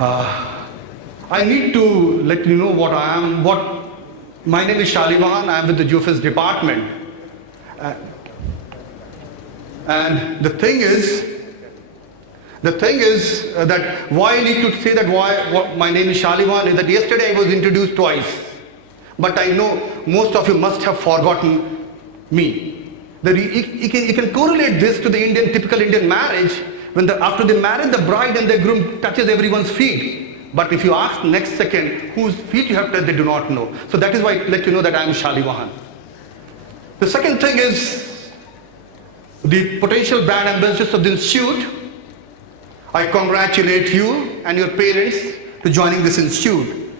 I need to let you know what I am. My name is Shalivan. I am with the Geophysics department. And the thing is that why I need to say that my name is Shalivan is that yesterday I was introduced twice. But I know most of you must have forgotten me. You can correlate this to the typical Indian marriage. When after they marry, the bride and the groom touches everyone's feet. But if you ask next second whose feet you have touched, they do not know. So that is why I let you know that I am Shalivan. The second thing is the potential brand ambassadors of the institute. I congratulate you and your parents to joining this institute.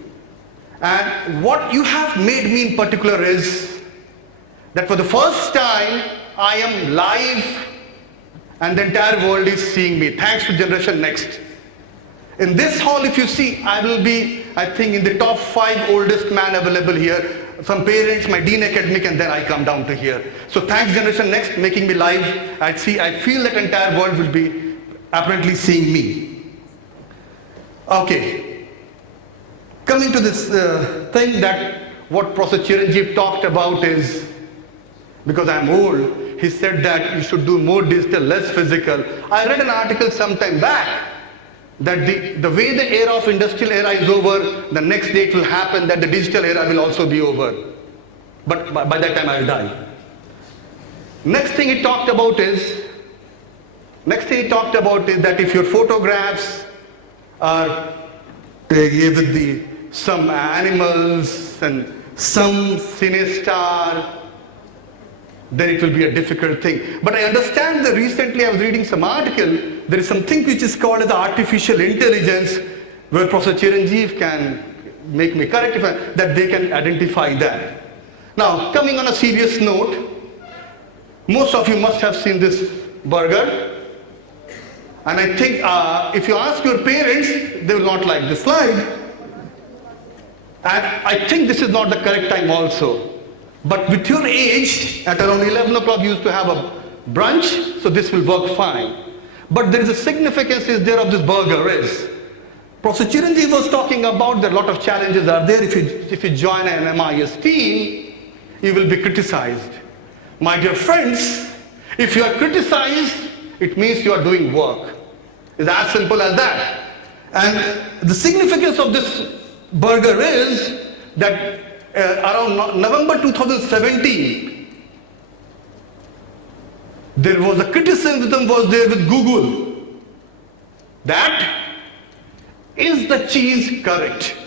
And what you have made me in particular is that for the first time I am live and the entire world is seeing me, thanks to Generation Next. In this hall, if you see, I will be, I think, in the top 5 oldest man available here. Some parents, my dean academic, and then I come down to here. So thanks Generation Next, making me live. I feel that entire world will be apparently seeing me. Okay. Coming to this thing that what Professor Chiranjeev talked about is, because I'm old, he said that you should do more digital, less physical. I read an article some time back that the way the era of industrial era is over, the next day it will happen that the digital era will also be over. But by that time I will die. Next thing he talked about is that if your photographs are with some animals and some cinestar, then it will be a difficult thing. But I understand that recently I was reading some article, there is something which is called as artificial intelligence, where Professor Chiranjeev can make me correct that they can identify that. Now, coming on a serious note, most of you must have seen this burger. And I think if you ask your parents, they will not like this slide. And I think this is not the correct time also. But with your age, at around 11 o'clock you used to have a brunch, so this will work fine. But there is a significance there of this burger is, Professor Chiranjeev was talking about that a lot of challenges are there. If you join an MIS team, you will be criticized. My dear friends, if you are criticized, it means you are doing work. It's as simple as that. And the significance of this burger is that around November 2017, there was a criticism was there with Google. That is the cheese correct?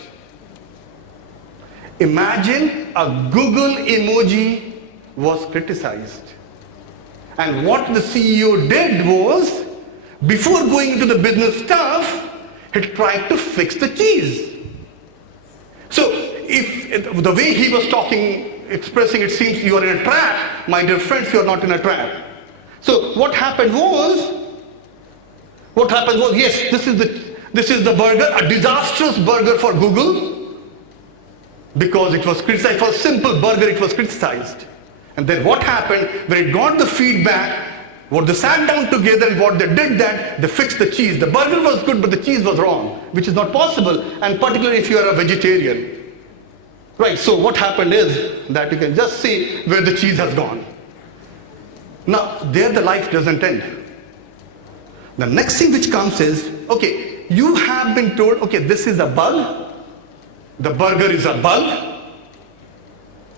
Imagine a Google emoji was criticized. And what the CEO did was, before going into the business stuff, he tried to fix the cheese. So, if the way he was talking, expressing, it seems you are in a trap. My dear friends, you are not in a trap. So, what happened was, yes, this is the burger, a disastrous burger for Google, because it was criticized. For a simple burger, it was criticized. And then what happened, when it got the feedback, what they sat down together and what they did that, they fixed the cheese. The burger was good, but the cheese was wrong, which is not possible, and particularly if you are a vegetarian. Right, so what happened is that you can just see where the cheese has gone. Now, there the life doesn't end. The next thing which comes is, okay, you have been told, okay, this is a bug, the burger is a bug,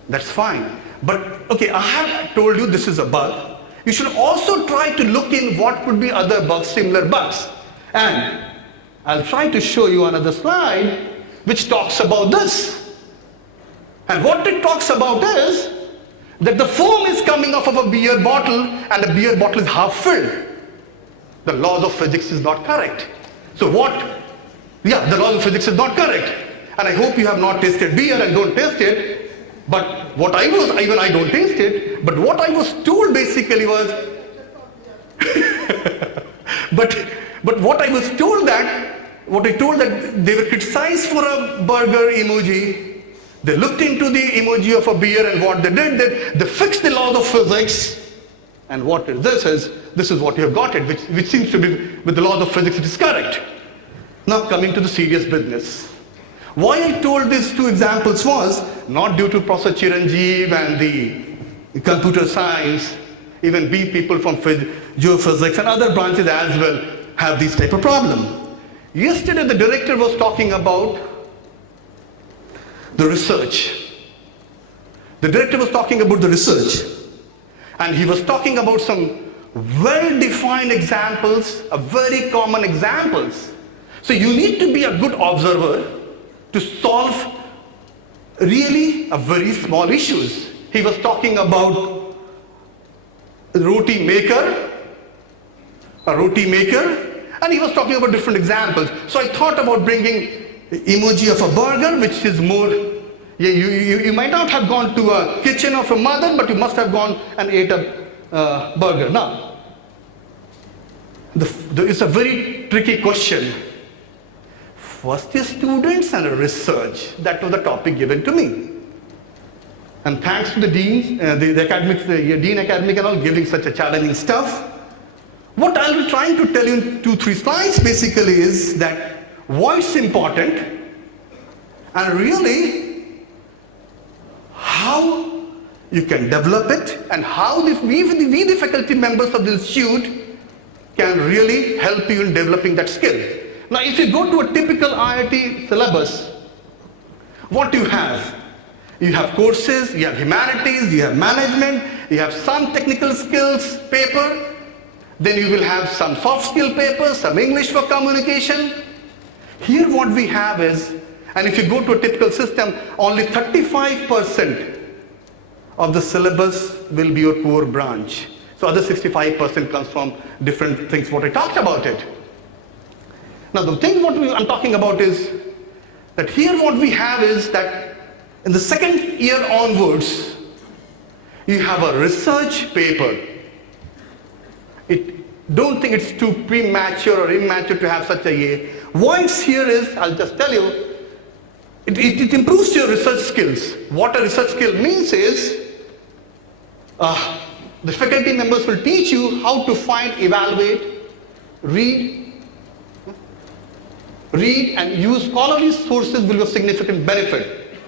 that's fine. But, okay, I have told you this is a bug. You should also try to look in what could be other bugs, similar bugs. And I'll try to show you another slide which talks about this. And what it talks about is that the foam is coming off of a beer bottle and the beer bottle is half filled. The laws of physics is not correct. So what? Yeah, the laws of physics is not correct. And I hope you have not tasted beer and don't taste it. But what I was, even I don't taste it, but what I was told basically was, but what I was told that, they were criticized for a burger emoji. They looked into the emoji of a beer, and what they did, they fixed the laws of physics. And this is what you have got it, which seems to be with the laws of physics it is correct. Now coming to the serious business. Why I told these two examples was not due to Professor Chiranjeev and the computer science, even B people from geophysics and other branches as well have this type of problem. Yesterday the director was talking about the research. The director was talking about the research, and he was talking about some well-defined examples, very common examples. So you need to be a good observer to solve really a very small issues. He was talking about a roti maker, and he was talking about different examples. So I thought about bringing the emoji of a burger, which is more, you might not have gone to a kitchen of a mother, but you must have gone and ate a burger. Now, it's a very tricky question. First is students and research. That was the topic given to me. And thanks to the deans, the academics, the dean academic and all giving such a challenging stuff. What I'll be trying to tell you in 2-3 slides basically is that why it's important and really how you can develop it and how we the faculty members of the institute can really help you in developing that skill. Now if you go to a typical Iit syllabus, what do you have? You have courses, you have humanities, you have management, you have some technical skills paper, then you will have some soft skill papers, some English for communication. Here what we have is, and if you go to a typical system, only 35% of the syllabus will be your core branch. So other 65% comes from different things what I talked about it. Now the thing I'm talking about is that here what we have is that in the second year onwards, you have a research paper. Don't think it's too premature or immature to have such a year. Why it's here is, I'll just tell you, it improves your research skills. What a research skill means is, the faculty members will teach you how to find, evaluate, read and use scholarly sources will be of significant benefit.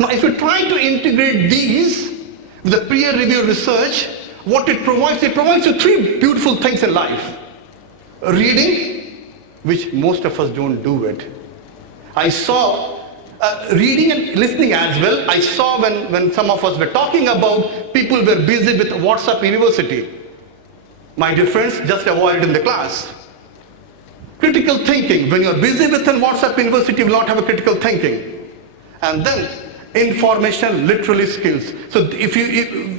Now if you try to integrate these with the peer review research, what it provides you 3 beautiful things in life. Reading, which most of us don't do it. I saw reading and listening as well. I saw when some of us were talking about people were busy with WhatsApp University. My dear friends, just avoid it in the class. Critical thinking. When you're busy with WhatsApp University, you will not have a critical thinking. And then information literally skills. So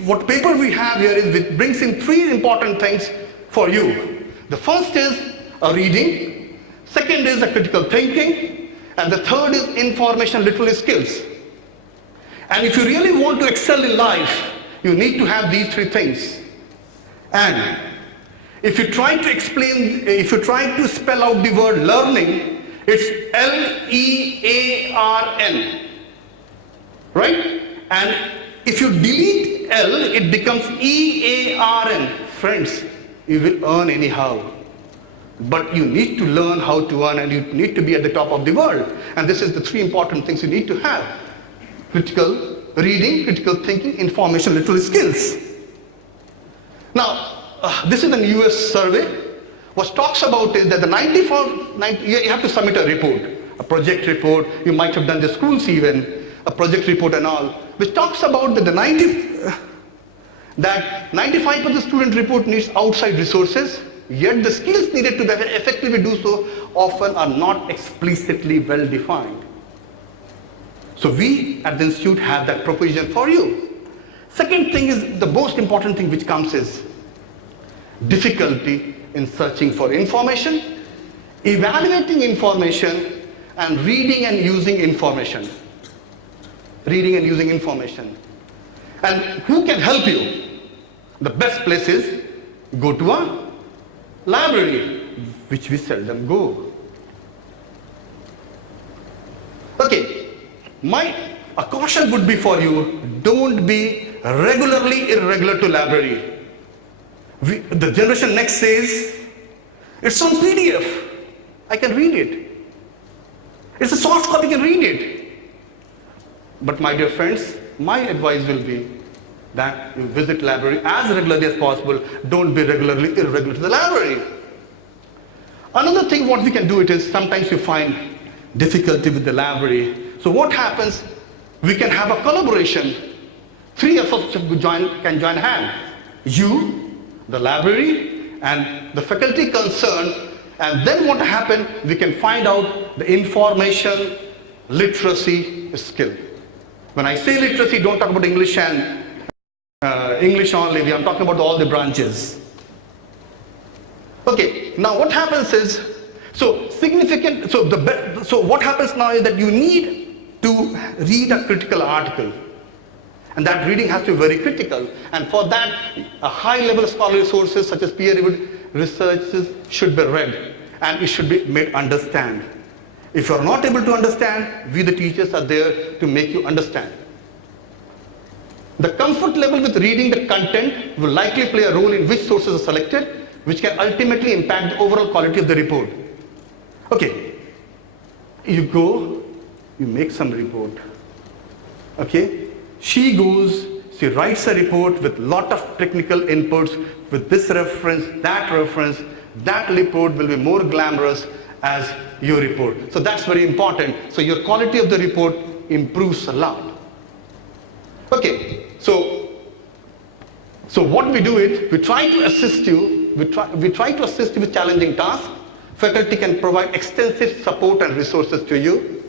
what paper we have here is it brings in 3 important things for you. The first is a reading, second is a critical thinking, and the third is information literally skills. And if you really want to excel in life, you need to have these 3 things. And if you try to spell out the word learning, it's L-E-A-R-N. Right? And if you delete L, it becomes E-A-R-N. Friends, you will earn anyhow. But you need to learn how to earn, and you need to be at the top of the world. And this is the 3 important things you need to have. Critical reading, critical thinking, information literary skills. Now, this is an US survey, which talks about it that you have to submit a report, a project report. You might have done the schools even. A project report and all, which talks about that 95% of the student report needs outside resources, yet the skills needed to effectively do so often are not explicitly well defined. So we at the institute have that provision for you. Second thing is, the most important thing which comes is difficulty in searching for information, evaluating information, and reading and using information. And who can help you? The best place is go to a library, which we seldom go. Okay, a caution would be for you, don't be regularly irregular to library. The generation next says, it's on PDF, I can read it. It's a soft copy, you can read it. But my dear friends, my advice will be that you visit library as regularly as possible. Don't be irregular to the library. Another thing what we can do it is, sometimes you find difficulty with the library. So what happens, we can have a collaboration. 3 of us can join hands. You, the library, and the faculty concerned, and then what happens, we can find out the information literacy skill. When I say literacy, don't talk about English and English only, I'm talking about all the branches. Okay, now what happens is, so what happens now is that you need to read a critical article. And that reading has to be very critical. And for that, a high level of scholarly sources such as peer-reviewed researches should be read. And it should be made understand. If you are not able to understand, we the teachers are there to make you understand. The comfort level with reading the content will likely play a role in which sources are selected, which can ultimately impact the overall quality of the report. Okay, you go, you make some report. Okay, she goes, she writes a report with lot of technical inputs, with this reference, that report will be more glamorous as your report. So that's very important. So your quality of the report improves a lot. Okay, so what we do is, we try to assist you, we try to assist you with challenging tasks. Faculty can provide extensive support and resources to you.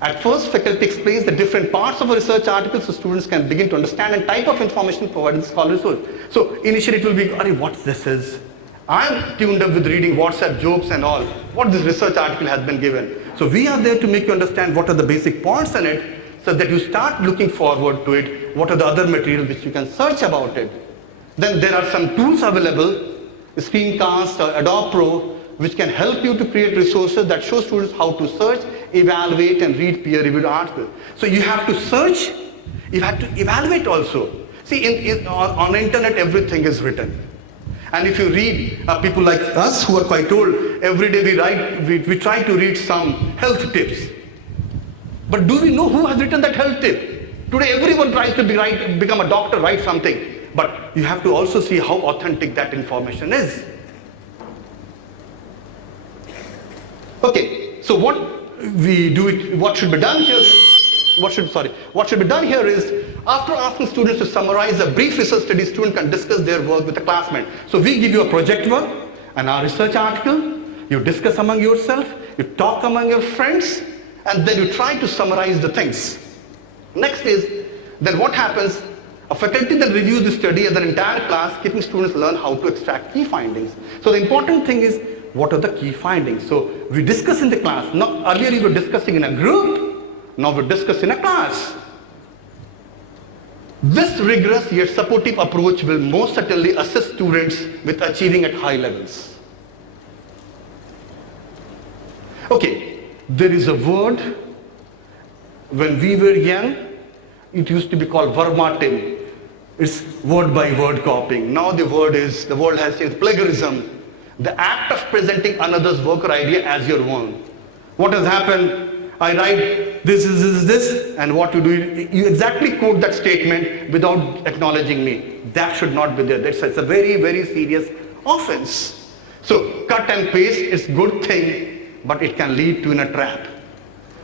At first, faculty explains the different parts of a research article so students can begin to understand and type of information provided in the scholarly resource. So initially it will be, what this is? I'm tuned up with reading WhatsApp jokes and all. What this research article has been given. So we are there to make you understand what are the basic points in it, so that you start looking forward to it. What are the other material which you can search about it. Then there are some tools available, Screencast or Adobe Pro, which can help you to create resources that show students how to search, evaluate and read peer-reviewed articles. So you have to search, you have to evaluate also. See, on the internet everything is written. And if you read, people like us who are quite old, every day we try to read some health tips. But do we know who has written that health tip? Today everyone tries to become a doctor, write something. But you have to also see how authentic that information is. Okay, so what should be done here? What should be done here is, after asking students to summarize a brief research study, students can discuss their work with a classmate. So we give you a project work and our research article, you discuss among yourself, you talk among your friends, and then you try to summarize the things. Next is, then what happens? A faculty then reviews the study as an entire class, keeping students learn how to extract key findings. So the important thing is, what are the key findings? So we discuss in the class. Now, earlier you were discussing in a group, now we discuss in a class. This rigorous yet supportive approach will most certainly assist students with achieving at high levels. Okay, there is a word, when we were young, it used to be called verbatim. It's word by word copying. Now the world has changed, plagiarism. The act of presenting another's work or idea as your own. What has happened? I write this, and what you do, you exactly quote that statement without acknowledging me. That should not be there. It's a very, very serious offense. So cut and paste is a good thing, but it can lead to a trap.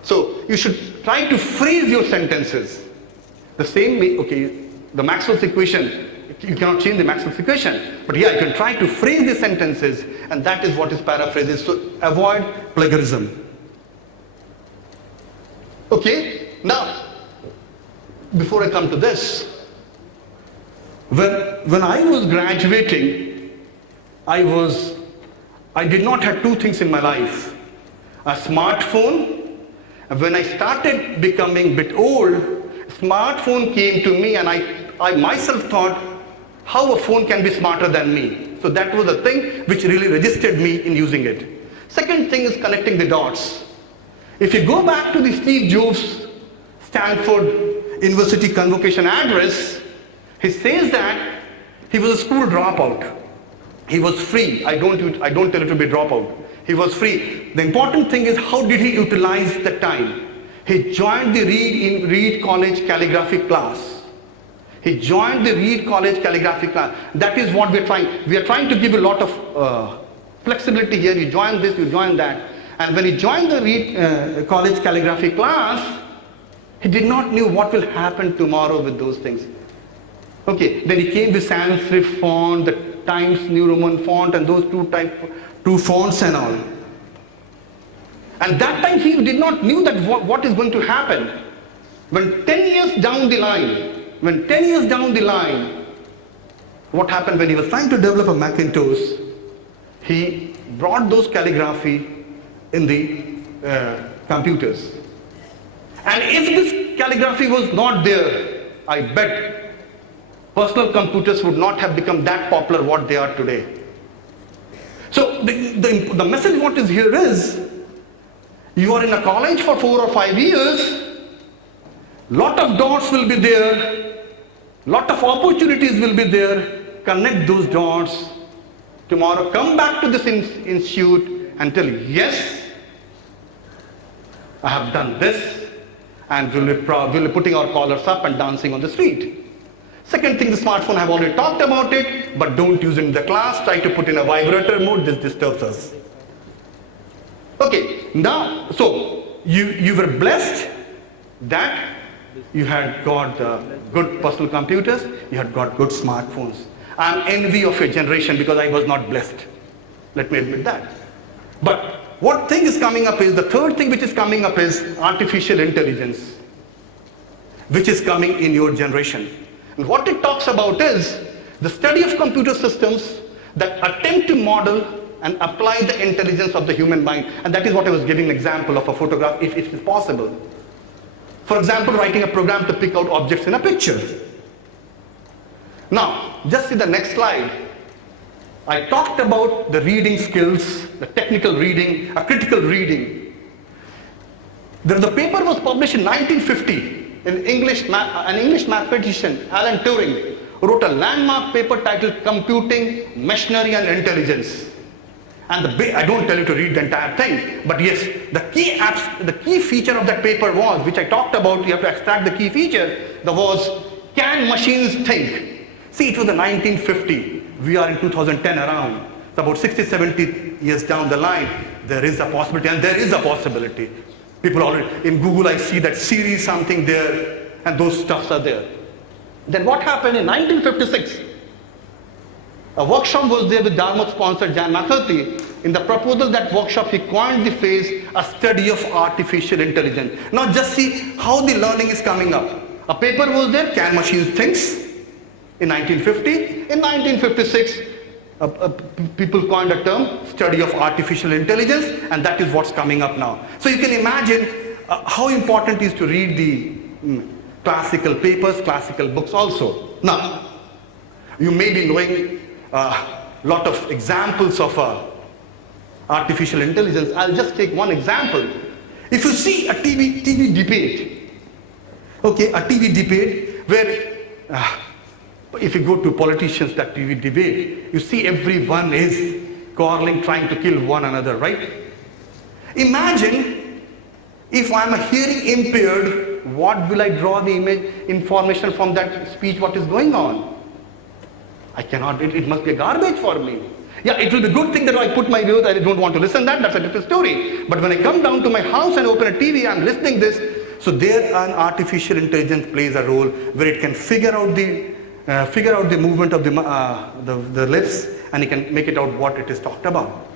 So you should try to phrase your sentences. The same way, okay, the Maxwell's equation, you cannot change the Maxwell's equation, but yeah, you can try to phrase the sentences, and that is what is paraphrases. So avoid plagiarism. Okay, now, before I come to this, when I was graduating, I did not have two things in my life. A smartphone, and when I started becoming a bit old, smartphone came to me, and I myself thought, how a phone can be smarter than me. So that was the thing which really registered me in using it. Second thing is connecting the dots. If you go back to the Steve Jobs Stanford University convocation address, he says that he was a school dropout. He was free. I don't tell you to be dropout. He was free. The important thing is, how did he utilize the time? He joined the Reed College calligraphy class. He joined the Reed College calligraphy class. That is what we are trying. We are trying to give a lot of flexibility here. You join this, you join that. And when he joined the Reed College calligraphy class, he did not know what will happen tomorrow with those things. Okay, then he came with sans serif font, the Times New Roman font, and those two fonts and all. And that time he did not knew that what is going to happen. When 10 years down the line, what happened when he was trying to develop a Macintosh, he brought those calligraphy in the computers. And if this calligraphy was not there, I bet personal computers would not have become that popular what they are today. So the message what is here is, you are in a college for 4 or 5 years, lot of dots will be there, lot of opportunities will be there, connect those dots. Tomorrow come back to this institute and tell, yes, I have done this, and we'll be putting our collars up and dancing on the street. Second thing, the smartphone, I have already talked about it, but don't use it in the class. Try to put in a vibrator mode, this disturbs us. Okay, now, so you were blessed that you had got good personal computers, you had got good smartphones. I'm envy of your generation because I was not blessed. Let me admit that. But what thing is coming up is, the third thing which is coming up is artificial intelligence, which is coming in your generation. And what it talks about is the study of computer systems that attempt to model and apply the intelligence of the human mind. And that is what I was giving an example of a photograph, if it is possible. For example, writing a program to pick out objects in a picture. Now, just see the next slide. I talked about the reading skills, the technical reading, a critical reading. The paper was published in 1950. In English, an English mathematician, Alan Turing, wrote a landmark paper titled Computing, Machinery and Intelligence. And I don't tell you to read the entire thing, but yes, the key feature of that paper was, which I talked about, you have to extract the key feature, that was, can machines think? See, it was the 1950. We are in 2010 around. It's about 60, 70 years down the line. There is a possibility, and there is a possibility. People already, in Google I see that Siri something there, and those stuffs are there. Then what happened in 1956? A workshop was there with Dartmouth sponsor Jan McCarthy. In the proposal that workshop, he coined the phrase, a study of artificial intelligence. Now just see how the learning is coming up. A paper was there, can machines think? In 1950. In 1956, people coined a term, study of artificial intelligence, and that is what's coming up now. So you can imagine how important it is to read the classical papers, classical books also. Now, you may be knowing a lot of examples of artificial intelligence. I'll just take one example. If you see a TV debate, okay, a TV debate where if you go to politicians, that TV debate, you see everyone is quarreling, trying to kill one another, right? Imagine if I'm a hearing impaired, what will I draw the information from that speech, what is going on? I cannot, it must be a garbage for me. Yeah, it will be a good thing that I put my ears, I don't want to listen to that, that's a different story. But when I come down to my house and open a TV, I'm listening this, so there an artificial intelligence plays a role where it can figure out the movement of the lips, and it can make it out what it is talked about.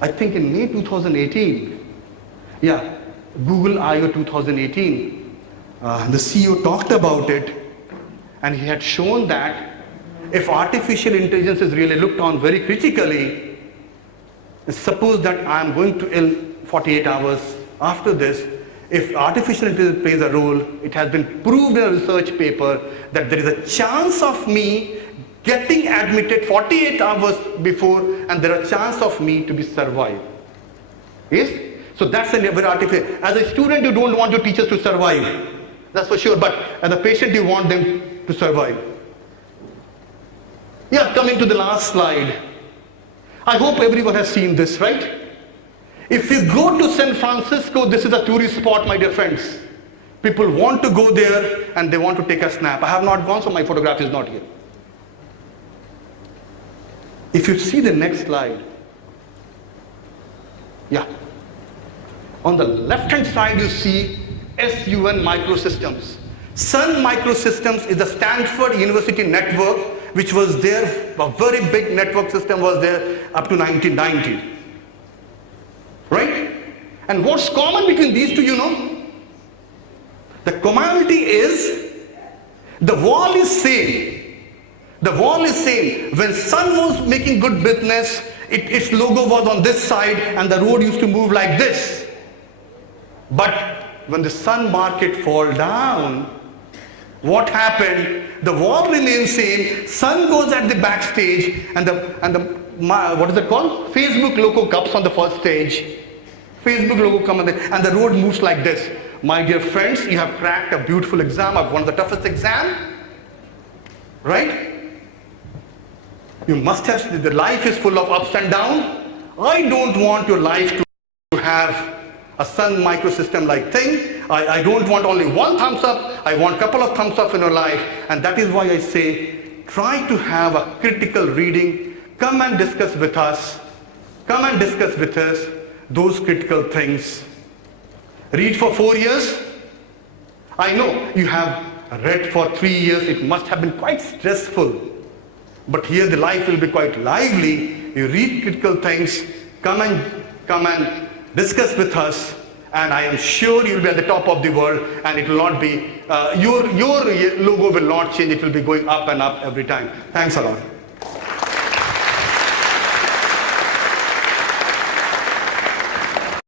I think in May 2018, yeah, Google I/O 2018, the CEO talked about it, and he had shown that if artificial intelligence is really looked on very critically, suppose that I am going to ill 48 hours after this, if artificial intelligence plays a role, it has been proved in a research paper that there is a chance of me getting admitted 48 hours before, and there is a chance of me to be survived. Yes? So that's a very artificial. As a student, you don't want your teachers to survive. That's for sure. But as a patient, you want them to survive. Yeah, coming to the last slide. I hope everyone has seen this, right? If you go to San Francisco, this is a tourist spot, my dear friends. People want to go there and they want to take a snap. I have not gone, so my photograph is not here. If you see the next slide. Yeah. On the left-hand side, you see SUN Microsystems. Sun Microsystems is the Stanford University network, which was there, a very big network system was there up to 1990. Right? And what's common between these two, you know? The commonality is the wall is same. The wall is same. When Sun was making good business, its logo was on this side and the road used to move like this. But when the Sun market fall down, what happened? The wall remains same. Sun goes at the backstage, and the what is it called? Facebook logo comes on the first stage. Facebook logo comes on and the road moves like this. My dear friends, you have cracked a beautiful exam, one of the toughest exam, right? You must have. The life is full of ups and downs. I don't want your life to have a Sun Microsystem like thing. I don't want only one thumbs up. I want a couple of thumbs up in your life. And that is why I say, try to have a critical reading. Come and discuss with us. Come and discuss with us those critical things. Read for 4 years. I know you have read for 3 years. It must have been quite stressful. But here the life will be quite lively. You read critical things. Come and discuss with us, and I am sure you will be at the top of the world, and it will not be, your logo will not change, it will be going up and up every time. Thanks a lot.